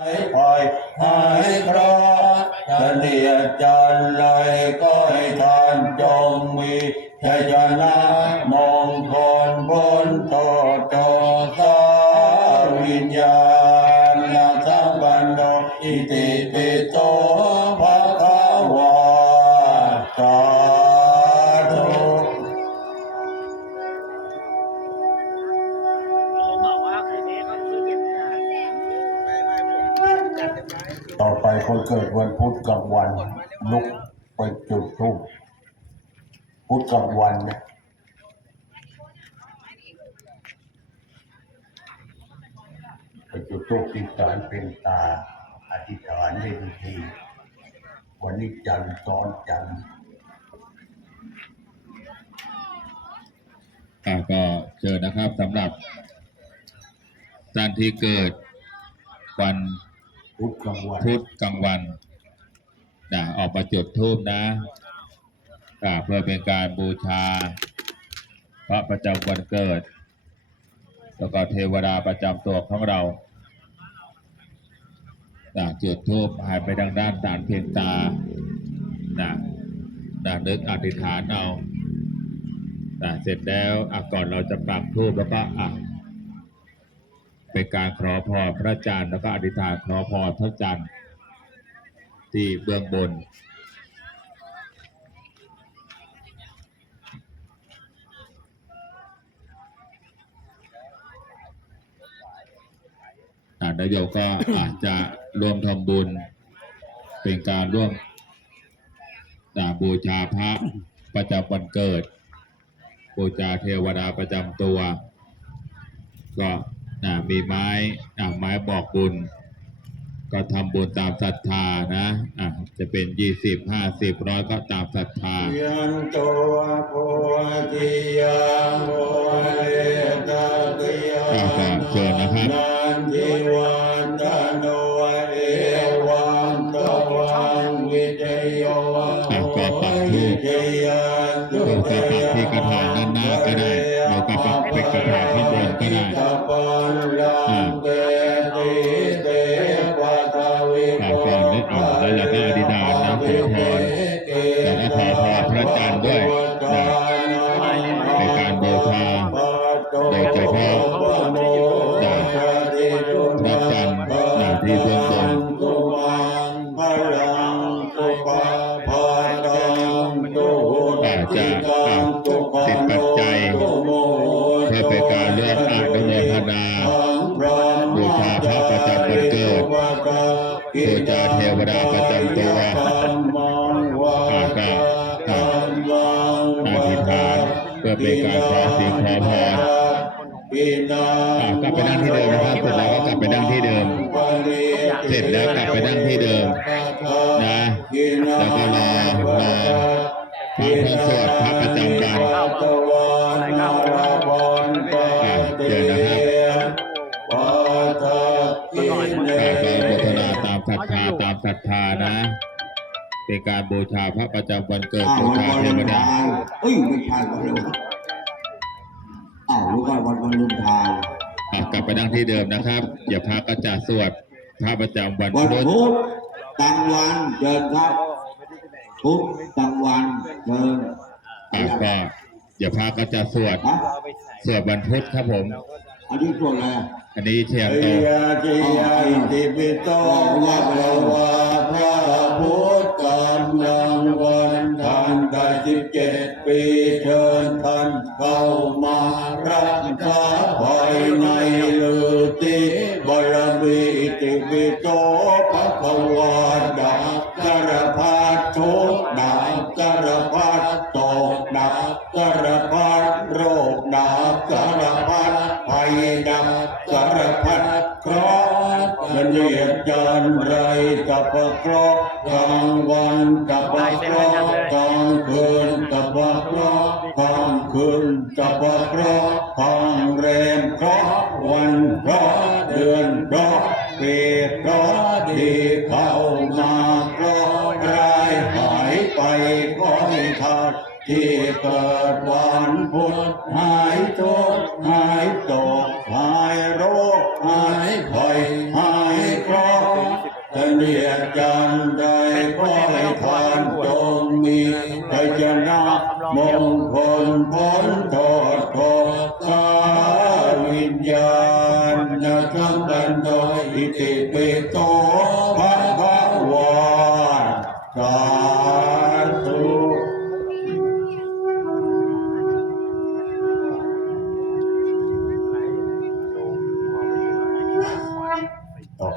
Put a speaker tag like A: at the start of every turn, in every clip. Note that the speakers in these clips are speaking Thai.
A: หายคอยหายคราเสนียจันไรก็ให้ทานจงมีชัยชนะม พุธกลางวันลุกไปจุดธูปพุธกลางวันเนี่ยไปจุดธูปที่ศาลเป็นตาอธิษฐานในพิธีวันนี้จันทร์ซ้อนจันทร์
B: ก็เชิญนะครับสำหรับท่านที่เกิดวัน
A: พุธกลางวัน
B: นะออกมาจุดธูปนะอ่าเพื่อเป็นการบูชา พระประจำวันเกิด แล้วก็เทวดาประจำตัวของเรานะจุดธูปหายไปทางด้านตานเพียงตานะนะนึกอธิษฐานเอานะเสร็จแล้วอะก่อนเราจะปักธูปแล้วก็อะเป็นการขอพรพระจันทร์แล้วก็อธิษฐานขอพรพระจันทร์ ที่เบื้องบนอ่านายโยก็อาจจะร่วมทำบุญ เป็นการร่วมอ่าบูชาพระประจำวันเกิด บูชาเทวดาประจำตัว ก็มีไม้ไม้บอกบุญ ก็ทำบุญตามศรัทธานะอ่าจะเป็นยี่สิบห้าสิบร้อยก็ตามศรัทธา
A: ยันตัวโพธิยังโมเลตติยา
B: อ่าก็เชิญนะครับ
A: นันทิวันตโนเอวันตวันวิเจโย
B: อะก็ปักธูป
A: วิเจยันตุ
B: เราก็ปักที่กระถางด้านหน้าก็ได้เราก็ปักเป็นกระถาง
A: ว
B: ดา
A: ป
B: ระจำตัวอาก็อะอธิษฐานเพื่อเป็นการขอสิ่งขอพรอะกลับไปนั่งที่เดิม ตามศรัทธาตามศรัทธานะเป็นการบูชาพระประจำวันเกิด
A: อ้าว
B: บู
A: วัน
B: ชาวาเท
A: เล
B: วน
A: ไท
B: ดา
A: น์เอ้ยไม่ใช่วันเลยอ้าวรู้ว่าวันวาเลนไทน์
B: อะกลับไปนั่งที่เดิมนะครับ อย่าพระก็จะสวดพระประจำวัน
A: วัน
B: พุธ
A: พุธกลางวันเดินครับพุธกลางวันเดิน
B: อะก็อย่าพระก็จะสวด
A: ฮะ
B: สวดวันพุธครับผม
A: อันนี้ส่วนอะไรอะ
B: อันนี้เชียงโต
A: ยาจิยาอิติปิโตภะคะวะพระพุทธกำลังวันทันได้สิบเจ็ดปีเชิญท่านเข้ามารักษาภายในลือติบารมีอิติปิโต จันไรกับเคราะห์กลางวันกับเคราะห์กลางคืนกับเคราะห์กลางคืนกับเคราะห์ ให้ขาดที่เกิดวันพุธหายทุกข์หายโศกหายโรคหายภัยหายเคราะห์เสนียดจันใดขอให้ทานจงมีแต่จะนับมงคลพ้นโทษโทษสาวิญญาณนะทั้งกันโดยอิติปิโต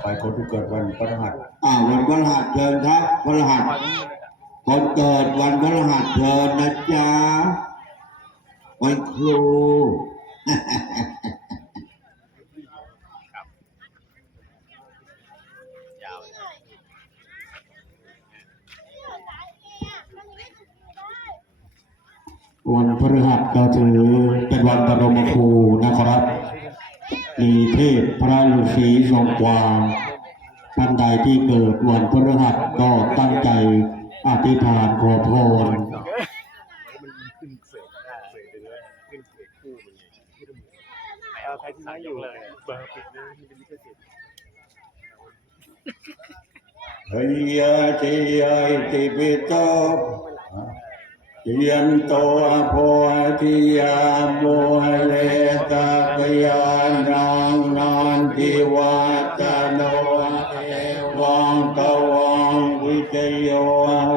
A: ไปคนที่เกิดวันพฤหัส
C: อ่าวันพฤหัสเชิญครับพฤหัสคนเกิดวันพฤหัสเชิญนะจ๊ะวันครู
D: วันพฤหัสก็ถือเป็นวันบรมครูนะครับ มีเทพพระฤาษีทรงกวางท่านใดที่เกิดวันพฤหัสก็ตั้งใจอธิษฐานขอพร
E: เอาใครที่นั่งอยู่เลยเบอร์ปิดนะที่เป็นลิขสิทธิ์
A: เฮียติยายติปิโต ยียนโตโพธิยาโมเลตากยานังนานทิวาตโนวังตวังวิจโยโห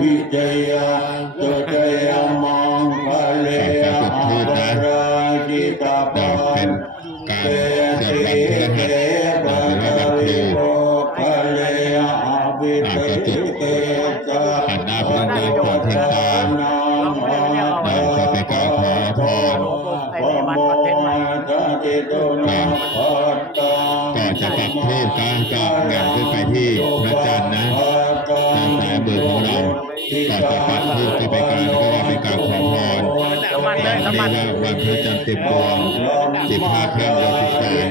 A: วิจยาตุจยมังคะเลอาราจิตาปั
B: เป็นการ ก่อนจะปักธูปก็ก็แงนขึ้นไปที่พระจันทร์นะทางซ้ายมือของเราก่อนจะปักธูปก็เป็นการก็ว่าเป็นการขอพรวันนี้ว่าวันพระจันทร์เต็มดวงสิบห้าค่ำเดือนสิบสาม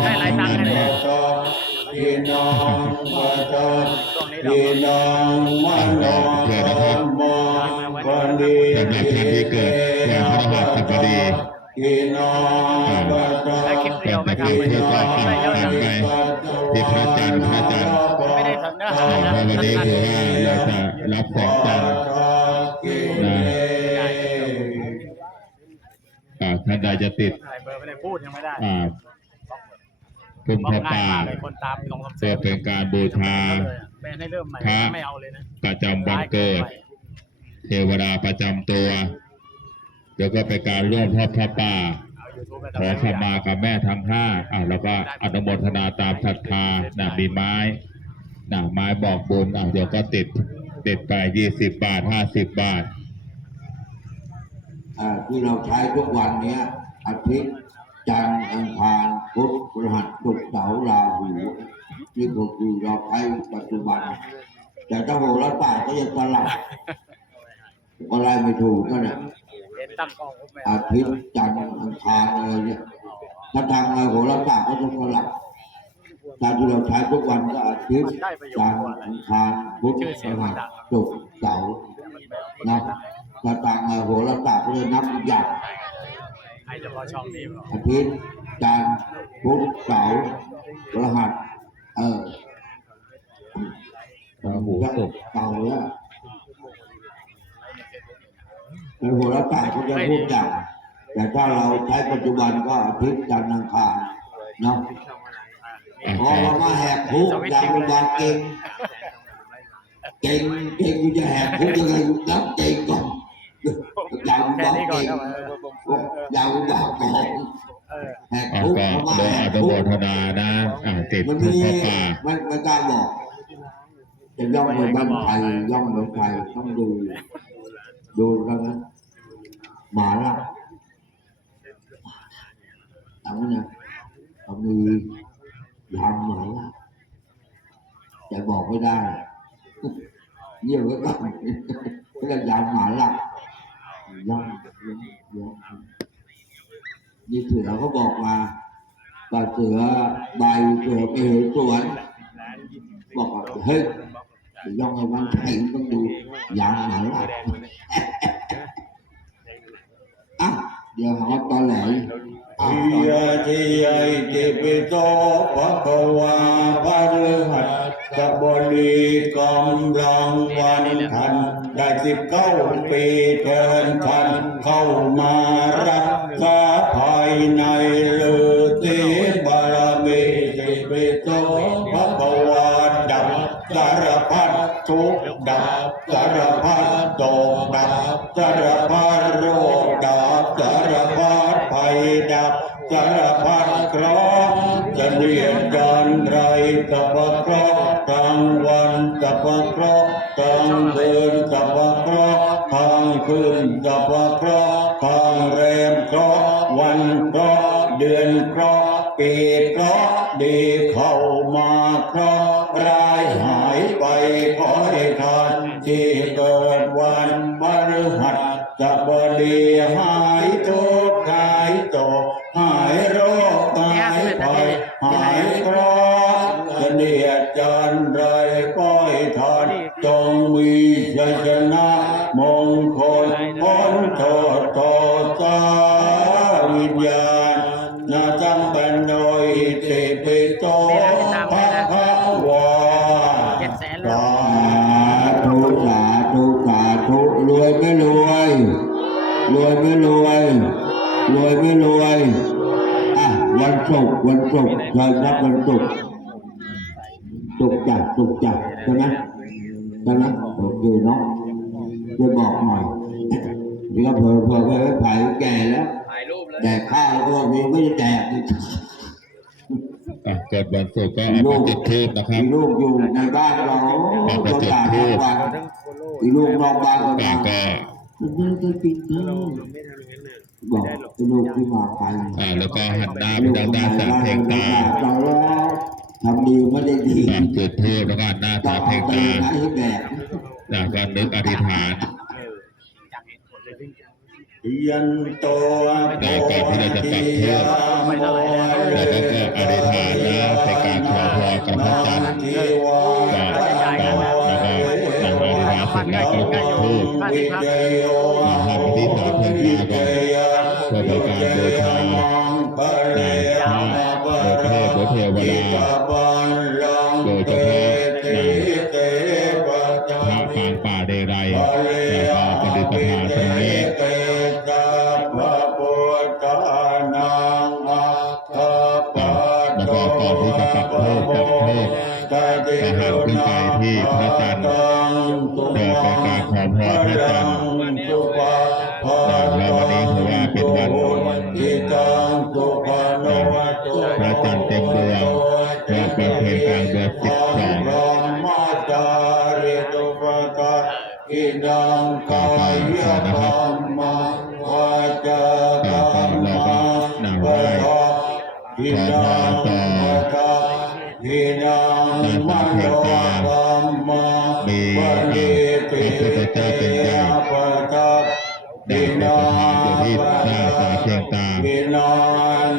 A: ให้หลายตังค์เลย พี่น้องประชาพี่น้องมันนอนมองวันดี
B: สำหรับท่านที่เกิดวันพฤหัสบดี
A: พี่น้องประชา
E: คลิปเดียวไม่ทำ
B: เพื่อต่อ
E: ไม่
B: ผ่าน
E: เยอะ
B: ไป
E: นะ
B: ที่พระจันทร์พระจันทร์
E: ไม่ได้สำนื้อหา
B: เพ
E: นะ
B: ราะวันนี้ถือว่าเราจะรับแสงจันทร์นะอ่าท่านใดจะติด
E: พูดยังไม่ได้
B: อ่า พุ่ม
E: บอ
B: พ
E: ก
B: ระ
E: ง่าย
B: ป่ามา
E: กเลยคนตามสองสามแส
B: เพื่อนเป็นการบูชา
E: ไม่ให้เริ่มใหม่
B: พระ
E: ไม่เอาเลยนะ
B: ประจำวันเกิด เทวดาประจำตัว เดี๋ยวก็เป็นการร่วมทอดพระป่า
E: เอายูทูบไป
B: ขอขมากับแม่ทั้งห้าอ่าแล้วก็อนุโมทนาตามศรัทธานะมีไม้นะไม้บอกบุญอ่าเดี๋ยวก็ติดติดไปยี่สิบบาทห้าสิบบาท
C: อ่าที่เราใช้ทุกวันเนี้ยอาทิตย์จันทร์อังคาราร์ราหูนี่ก็คือเราใช้ปัจจุบัน แต่ถ้าโหราศาสตร์ก็ยังสลับอะไรไม่ถูกก็เนี่ย
E: เห็นตั้งกล้องผมไม่
C: อาทิตย์จันทร์อังคารอะไรเนี่ยถ้าทางโหราศาสตร์ก็จะสลับการที่เราใช้ทุกวันก็อาทิตย์จันทร์อังคารพุธพฤหัสศุกร์เสาร์นะถ้าทางโหราศาสตร์ก็จะนับอีกอย่าง
E: ใครจะพอช่องนี้หรอ
C: อาทิตย์จันทร์พุธเสาร์พฤหัสเออ
B: ราหูศุกร์
C: เก่าแล้วในโหราศาสตร์เขาจะพูดอย่างแต่ถ้าเราใช้ปัจจุบันก็อาทิตย์จันทร์อังคารเนาะพอเรามาแหกคุกอย่างโรงพยาบาลเก่งเก่งเก่งกูจะแหกคุกยังไงกูรับเก่งก่อนอย่างโรงพ
E: แค่
C: ยาบาลเก่ง ยางโรงพยาบาลก่อนแหก
B: อ่า
C: คุก
B: ก็
C: เขามา
B: โดยอกนุ
C: คุ
B: โม
C: ก
B: ทนานะติด
C: มัน
B: พุ่
C: มี
B: มพระป่า
C: มันไม่กล้าบอกจะย่องเหมือนบ้านไทยย่องเหมือนไทยต้องดู ดูกันนะหมาละทำไมนะเขามียำหมาละแต่บอกไม่ได้เยี่ยมก็ต้องเรียกยำหมาละ ย่องย่องย่องนี่เสือเขาบอกมาว่าเสือใบเสือไปเหวสวนบอกว่าเฮ้ยย่องไอ้วันไทยต้องดูยางไหมาล่ะอะเดี๋ยวหาตอนแหลอะ
A: ทิยทิยาติปิโตภะคะวาพะฤหัสบดีกำลังวันทัน ได้สิบเก้าปีเทินทันเข้ามารักษาภายในลือติบารมีติปิโตภะคะวาดับสารพัดทุกดับสารพัดโศกดับสารพัดโรคดับสารพัดภัยดับสารพัดเคราะห์จะเรียนการไรสัพพระายภัยหายเคราะห์เสนียดจันไรก้อยทานจงมีชัยชนะมงคลพ้นโทษโทษสาวิญญาณนาจังเป็นโดยอิติปิโตภะคะวา
F: เจ็ดแสา
C: ธุสาธุสาธุรวยไม่รวยรวยไม่รวยรวยไม่รวย วันศุกร์วันศุกร์เชิญครับวันศุกร์ศุกร์จัดศุกร์จัดใช่ไหมใช่ไหมโอเคเนาะจะบอกหน่อยเดี๋ยวเผื่อเผื่อไปไว้ไผ่แก่แล้วแดกข้าวก็บอกนี้ไม่ได้แดก
B: อะเกิดวันศุกร์ก็เอาไปจุดทูบนะครับ
C: มีลูกอยู่ในบ้านเราเราด่าทุกวันมีลูกนอกบ้านก็
B: แต่
C: ด่า
B: ก็
C: มันเดินไปกิ บอกเป็นลูกที่มาไป
B: อ่าแล้วก็หันหน้าไปทางด้านสามเพลงตา
C: เราแล้วทำดีไม่ได้ดี
B: อะจุดทูบแล้วก็หันหน้า
C: ต้อ
B: สางมเพล
C: เอา
B: ง
C: ไป
B: ตา
C: ไหนให้แบก
B: จากการนึกอธิษฐาน
A: ยันโต
B: แต่ก่อนที่เราจะปักธูปแล้วก็ก็อธิษฐานนะในการขอพรกับพระจันทร์ก็ต่อแล้วก็หลังอธิษฐานเสร็จแล้วก็จุดธูป
A: มาทำที่ฐานเพื่อนตาก่อน เพื่อเป็นการบูชาแต่พระโดยเทพหรือเทวดาโดยเฉพาะในพระปางป่าเดรัยแล้วก็ปฏิปทาตรงนี้
B: แล้วก็ก่อนที่จะปักธูปปักธูป
A: ก็หันขึ้นไปที่พระจันทร์
B: เพื่อเป็นการขอพรพระจันทร์ อิดังกา
A: ยธรรมังวาจากรรมังวะโรอิดังวะตาอิดังมโนกรรมัง
B: มี
A: วะ
B: พ
A: นิติ
B: ระพุทธ
A: เต
B: เจ้าเป็นใหญ่
A: ปะทัพ
B: ได้ประทานอยู่ที่หน้าสาเพียงตา
A: มินา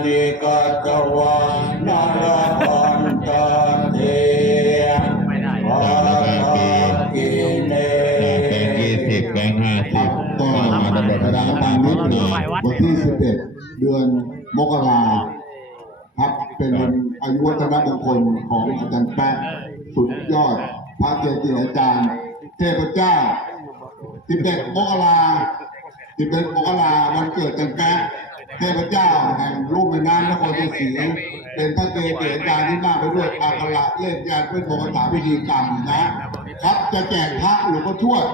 A: นิกัตวา
F: มา
B: ดำเนินค
G: คณะ
B: ดี
G: ตามนิดหนึ่งวันที่ 11 เดือนมกราครับเป็นวันอายุวัฒนมงคลของอาจารย์แป๊ะสุดยอด พระเกจิอาจารย์เทพเจ้า 11 มกรา11 มกราวันเกิดอาจารย์แป๊ะเทพเจ้าแห่งรูปแม่น้ำนครชัยศรีเป็นพระเกจิอาจารย์ที่มากไปด้วยอักขระเล่นยานเป็นโมกษาพิธีกรรมนะครับจะแจกพระหลวงพ่อทวด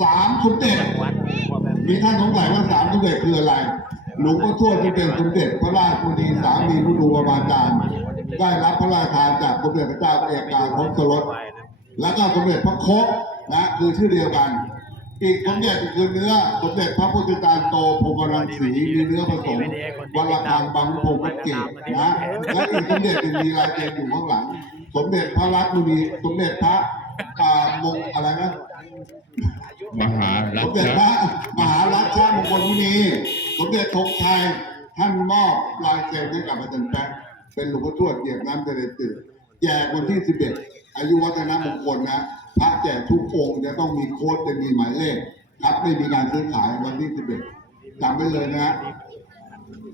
G: สามสมเด็จ มีท่านสงสัยว่าสามสมเด็จคืออะไร หลวงพ่อทวดที่เป็นสมเด็จพระราชกุณีสามีนุดูประมาจารได้รับพระราชทานจากสมเด็จพระเจ้าเอกาทศรสและก็สมเด็จพระโคกนะคือชื่อเดียวกัน อีกสมเด็จคือเนื้อสมเด็จพระพุทธจารย์โตพงรังสีมีเนื้อผสมวัลคังบางพงศ์เกศนะและอีกสมเด็จหนึ่งมีลายเซ็นอยู่ข้างหลัง สมเด็จพระรัตนมุนีสมเด็จพระมงอะไรนะ
B: มหารั
G: ส
B: ต
G: มเด็จ
B: น
G: พระมหารัชชามงคลมุนีสมเด็จธงชัยท่านมอบลายเซ็นให้กับอาจารย์แป๊ะเป็นหลวงพ่อทวดเหยียบน้ำเจริญตื่นแจกวันที่ 11 อายุวัฒนมงคลนะพระแจกทุกองค์จะต้องมีโค้ดจะมีหมายเลขครับไม่มีการซื้อขายวันที่ 11จำไว้เลยนะ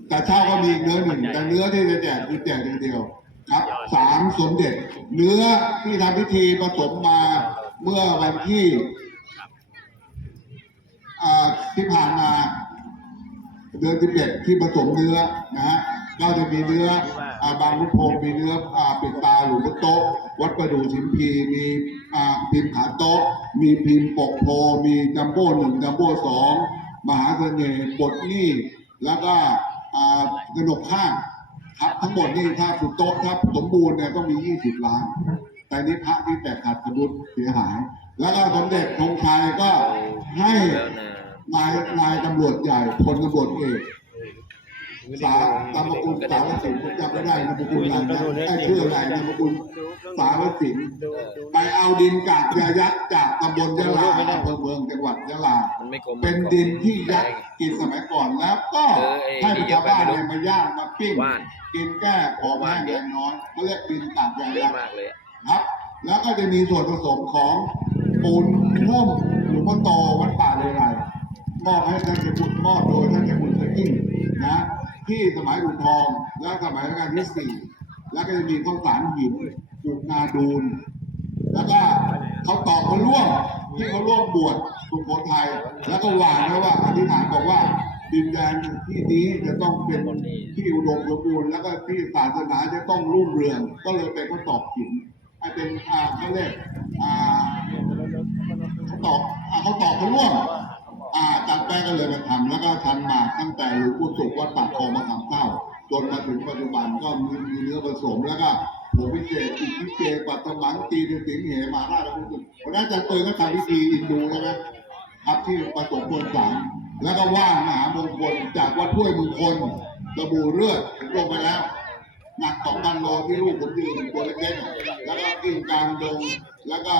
G: แต่เช่าก็มีอีกเนื้อหนึ่งแต่เนื้อที่จะแจกคือแจกอย่างเดียวครับสามสมเด็จ เนื้อที่ทำพิธีผสมมาเมื่อวันที่อ่า ที่ผ่านมา เดือนที่เ็ดที่ผสมเนื้อนะฮะก็จะมีเนื้ออบางลุกโพงมีเนื้ออปิดตาหลวงพ่อโต๊ะ วัดประดู่ชิมพีมีพิมพ์ขาโต๊ะ มีพิมพ์ปกโพมีจัมโบ้หนึ่งจัมโบ้สองมหาเสน่ห์บทนี่แล้วก็กระดกข้างครับทั้งหมดนี่ถ้าสุดโต๊ะถ้าสมบูรณ์เนี่ยต้องมี 20 ล้าน แต่นี่พระที่แตกขาดกระดุดเสียหาย แล้วก็สมเด็จธงชัยก็ให้ นายนายตำรวจใหญ่พลตำรวจเอกสาตามกุลสารสินผมจำไม่ได้นามสกุลอะไรนะไอ้ชื่ออะไรนามสกุลสารสินไปเอาดินกากยายักษ์จากตำบลยะลาอำเภอเมืองจังหวัดยะลา
F: มันไม่กลม
G: เป็นดินที่ยักษ์กินสมัยก่อนแล้วก็ให้ประชาวบ้านเนี่ยมาย่างมาปิ้ง
F: ว่าน
G: กินแก้ผอมแห้งแรงน้อยเขาเรียกดินตากยา
F: เย
G: ยั
F: อะ
G: กษ์
F: มากเลยอะ
G: ครับ แล้วก็จะมีส่วนผสมของปูนนุ่มหลวงพ่อโตวัดป่าเลไล มอบให้ท่านเจ้าคุณมอบโดยท่านเจ้าคุณสกิ้งนะที่สมัยอุ่นทอง และสมัยรัชกาลที่สี่แล้วก็จะมีข้าวสารหินปลูกนาดูนแล้วก็เขาตอกเขาร่วมที่เขาร่วมบวชสุโขทัยแล้วก็หวานนะว่าอธิษฐานบอกว่าดินแดนที่นี้จะต้องเป็นที่อุดมสมบูรณ์แล้วก็ที่ศาสนาจะต้องรุ่งเรือง ก็เลยเป็นข้าตอกหินให้เป็นอ่าเขาเรียกอ่าเขาตอกอ่าเขาตอกเขาร่วม อ่าจัดแป้งก็เลยมาทำแล้วก็ทันมาตั้งแต่หลวงปู่สุขวัดปากคลองมาทำเข้าจนมาถึงปัจจุบันก็มีมีเนื้อผสมแล้วก็ผมพิเศษอิทธิเจปัตตมังตีนสิงเหมาราชแล้วคุณวันนั้นอาจารย์เตยก็ทำพิธีอินดูใช่ไหมครับที่ผสมมวลสารแล้วก็ว่างมหามงคลจากวัดห้วยมงคลสบู่เลือดลงไปแล้วหนักสองพันโลที่ลูกผมยืนตัวเล็กๆแล้วก็กิ้งกลางดงแล้วก็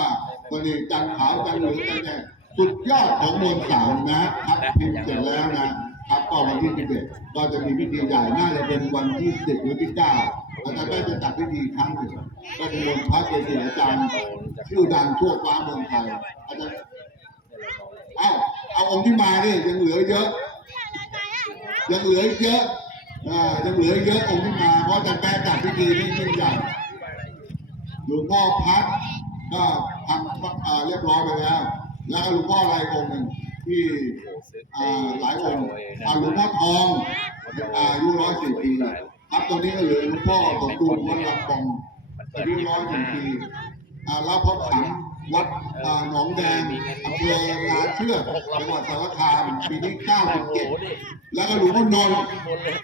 G: ตัวนี้จันขาวจันเหลืองจันแดง สุดยอดของมวลสารนะครับพิมพ์เสร็จแล้วนะครับก็วันที่11ก็จะมีพิธีใหญ่น่าจะเป็นวันที่10หรือที่9อาจารย์ได้จะจัดพิธีครั้งหนึ่งก็จะมนต์พระเกจิอาจารย์ชื่อดังทั่วฟ้าเมืองไทยอาจารย์เอาเอาองค์ที่มานี่ยังเหลือเยอะ ยังเหลืออีกเยอะยังเหลืออีกเยอะองค์ที่มาเพราะอาจารย์แป๊ะจัดพิธีนี้ยิ่งใหญ่หลวงพ่อพัดก็ทำเรียบร้อยไปแล้ว แล้วก็หลวงพ่ออะไรองค์หนึ่งที่อ่าหลายองค์อ่าหลวงพ่อทองอายุร้อยสี่ปีครับตรงนี้ก็เหลือหลวงพ่อสมบูรณ์วัดหลักกองอายุร้อยสี่ปีอ่าแล้วพ่อขันวัดอ่าหนองแดงอำเภอนาเชือกจังหวัดสารคามปีนี้เก้าสิบเจ็ดแล้วก็หลวงพ่อนนท์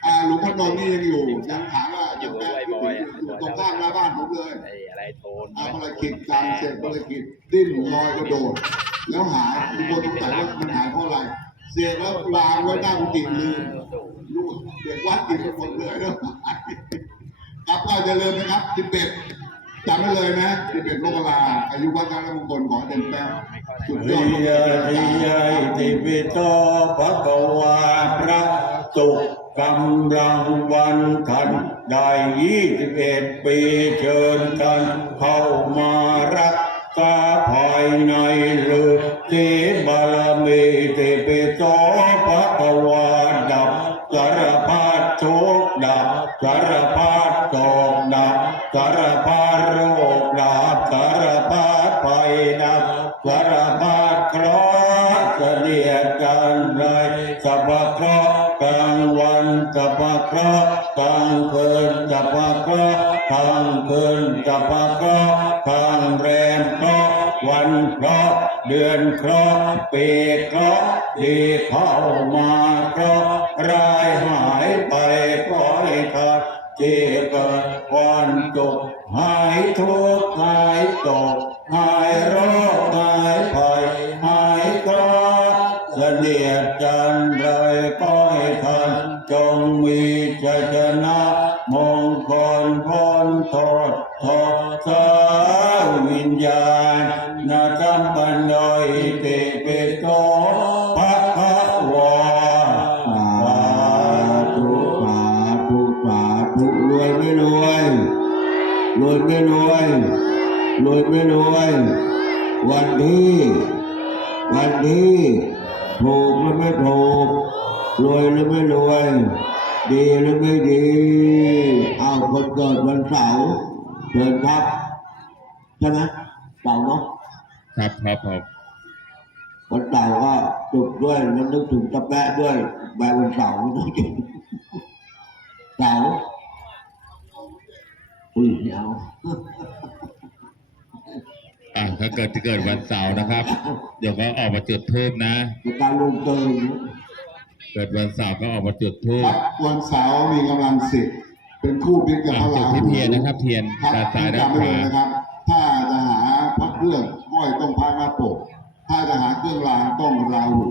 G: อ่าหลวงพ่อนนท์นี่ยังอยู่ยังถามว่ายังแป๊ะอยู่อยู่ตรงข้ามหน้าบ้านผมเลย
F: ไอ้อะไรโทน
G: อาภารกิจการเสร็จภารกิจดิ้นลอยกระโดด แล้วหายมีคนสงสัยว่ามันหายเพราะอะไร เสียแล้ววางไว้หน้ากุฏิลืมลูกเด็กวัดกินไปหมดเลยแล้วครับก็จะเริ่มนะครับสิบเอ็ดจำไว้เลยนะสิบเอ็ดมกราอายุวัฒนมงคลของเต็มแป้งสุดย
A: วิ
G: อด
A: ยาทิยาติปิโตภะคะวาพระสุขกำลังวันทันได้ยี่สิบเอ็ดปีเชิญท่านเข้ามารักษาภายใน ฤทธิบารมีติปิโตภะคะวาดับสารพัดทุกข์ดับสารพัดโศกดับสารพัดโรคดับสารพัดภัยดับสารพัดเคราะห์เสนียดกันไรสัพพะเคราะห์กลางวันสัพพะเคราะห์กลางคืนสัพพะเคราะห์กลางคืนสัพพะเคราะห์กลางแรมเคราะห์วันเคราะห์ เดือนเคราะห์ปีเคราะห์ดีเข้ามาเคราะห์ร้ายหายไปคอยขาดที่เกิดวันจบหายทุกข์หายตกหายโรคหา
C: ย ไม่รวยวันนี้วันนี้ถูกหรือไม่ถูกรวยหรือไม่รวย ดีหรือไม่ดี เอาคนเกิดวันเสาร์เชิญครับใช่ไหมเสาร์เนาะ
B: ครับครับครับ
C: วันเสาร์ก็จุดด้วยแล้วนึกถึงตะแปะด้วยใบวันเสาร์ต้องจุดเสาร์อุ้ยไม่เอา
B: อ่าถ้าเกิดที่เกิดวันเสาร์นะครับ เดี๋ยวก็ออกมาจุดทูบนะ
C: เป็นการลงเกิน
B: เกิดวันเสาร์ก็ออกมาจุดทู
G: ค
B: บ
G: รับวันเสาร์มีกำลังสิบเป็นคู่พิษกับ
B: อ่า
G: พระ
B: จุ
G: รา
B: ด
G: หู
B: ที่เทียนนะครับ เทียน
G: ครับ
B: ด้านซ้ายด้าน
G: จำ
B: ข
G: ไว้เล
B: วา
G: ยนะครับ ถ้าจะหาพระเครื่องห้อยต้องพระมาปก ถ้าจะหาเครื่องรางต้องราหู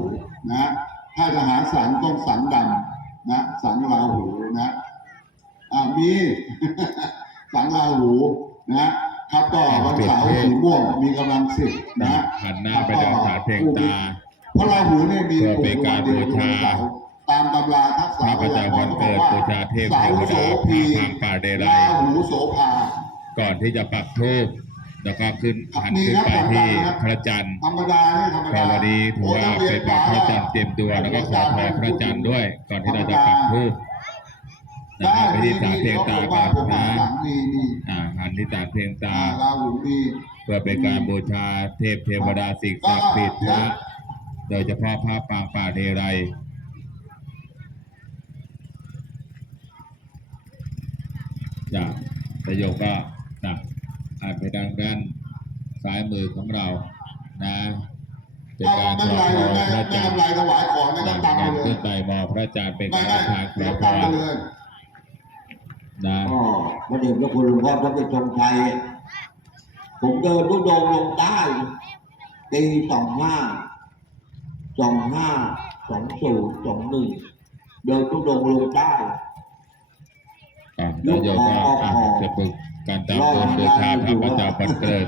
G: นะ ถ้าจะหาสังต้องสังดำนะ สังราหูนะอ่ามี สังราหูนะครับก็วันเสาร์สี ม่วงมีกำลังสิบนะ
B: หันหน้าไปทางสารเพียงตา
G: พระราหูเนี่ยมี
B: เพื่อเป็นการบูชา
G: ตามตำราทัก
B: พ
G: ษะ
B: ระประจำวันเกิดบูชาเทพเทวดา
G: เสาโสภี
B: ทางป่าเดรั
G: รายหูโสภา
B: ก่อนที่จะปักทูบแล้วก็ขึ้นหัน
G: มี
B: ขึ้น
G: ครับ
B: ไปที่
G: ทำได้ครับ
B: พระจันทร์
G: ธรรมดาเนี่ยธรรม
B: พ
G: ดา
B: ระวันนี้ถือว่าเป็นวันพระจันทร์เต็มตัวแล้วก็ขอพรพระจันทร์ด้วย ก่อนที่เราจะปักทูบ นะครับไปที่สารเพียงตาก่อน
G: ผมมา
B: นะ
G: หลังมีมี
B: อ่าหันที่สารเพียงตา
G: อ่าราหูมี
B: เพื่อเป็นการบูชาเทพเทวดาสิ่งศักดิ์สิทธิ์นะโดยเฉพาะพระปางป่าเทไรจ้ะประโยคก็นะอ่านไปทางด้านซ้ายมือของเรานะเป็น
G: เอา
B: การ
G: ไม่
B: ข
G: เป็
B: อน
G: ไร
B: พ
G: เลย
B: ร
G: แม่
B: พระ
G: แม่
B: จันทร์
G: กำไรถวายของไม่ต้องตังค์
B: นำ
G: เล
B: ขึ้
G: ย
B: นไปมอบพระจันทร์เป็น
G: ไม่
B: การ
G: ไม่
B: ทางข
G: เดี๋
B: อ
G: ยว
B: พ
G: ตังค์
B: ร
G: เลย
B: นะ
C: ก็พระเดชพระคุณหลวงพ่อพระเป็นชงชัยผมเดินทุดงค์ลงใต้ปีสองห้าสองห้าสองศูนย์สองหนึ่งเดินทุดงค์ลงใต้
B: อะประโยคก็อะจะฝึกการตามตัวบูชาพระประจำวันเกิด